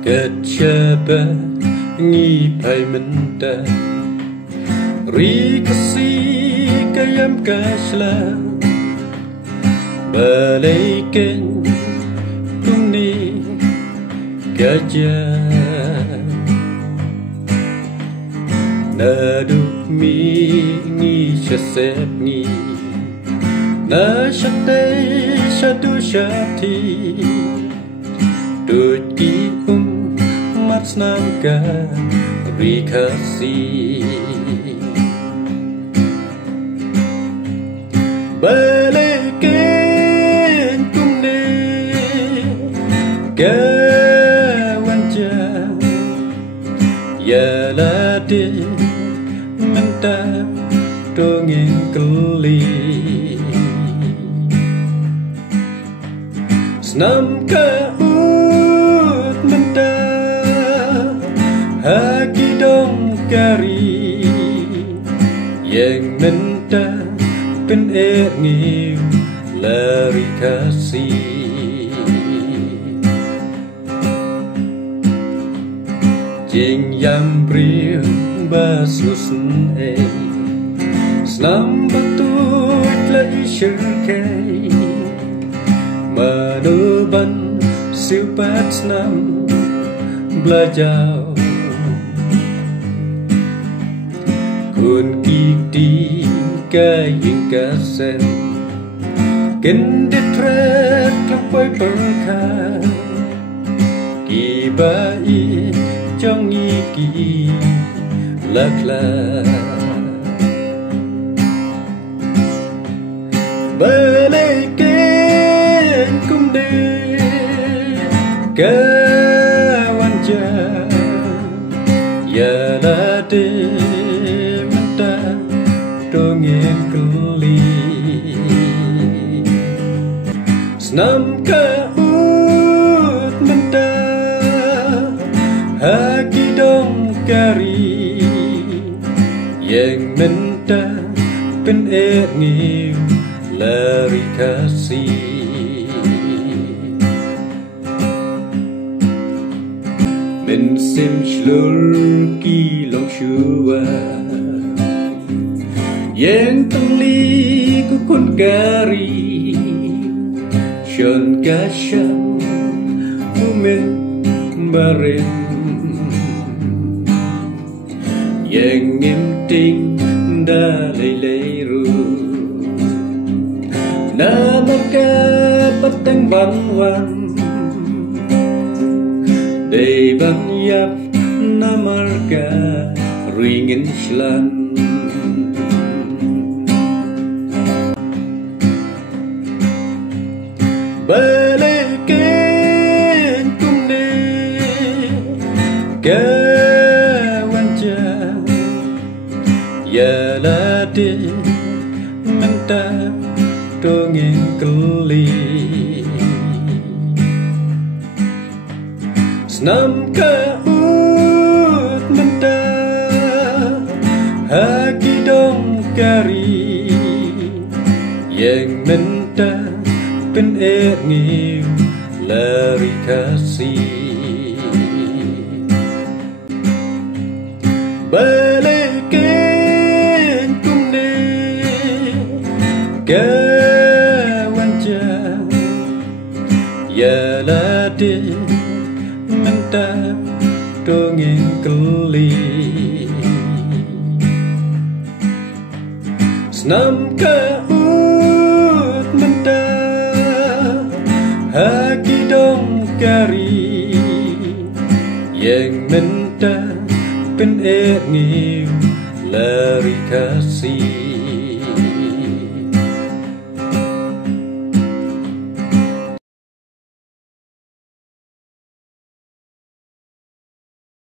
Kejabat ngipai menda Rikasi kayam kasla Balikin kumni gajah Naduk mi ngi syasep ngi Na syate syadu syati Dut ki mat snamka rikasi Balikin kumni gawanja Yaladi minta dongeng keli Snamka ut minta Haki dong kari Yang minta pen ngiu lari kasih Jing yang briu basusun Snam batut la isyirkai Manuban siupat snam belajar Kun kiti kaying kasen Kendit red lapoy perka Kibai trong iki lakla Balikin kumdi kawanja Yaladi minta dongeng keli Snam ut minta haki dong kari Yang minta pen ngiu lari kasih Min sim slur ki long shua Yang teli ku kun kari Shon kasyam umen barin Yang ngimting dalai leiru Namaka patang banwan Day bang yap namarka ringin shlan Balikin kumni gawanja Yaladi minta dongeng keli Snam ut minta haki dong kari Yang minta pen ngiu lari kasih Balikin kumni gawanja Yaladi minta dongeng keli Snam ut minta haki dong kari Yang minta pen ngiu lari kasih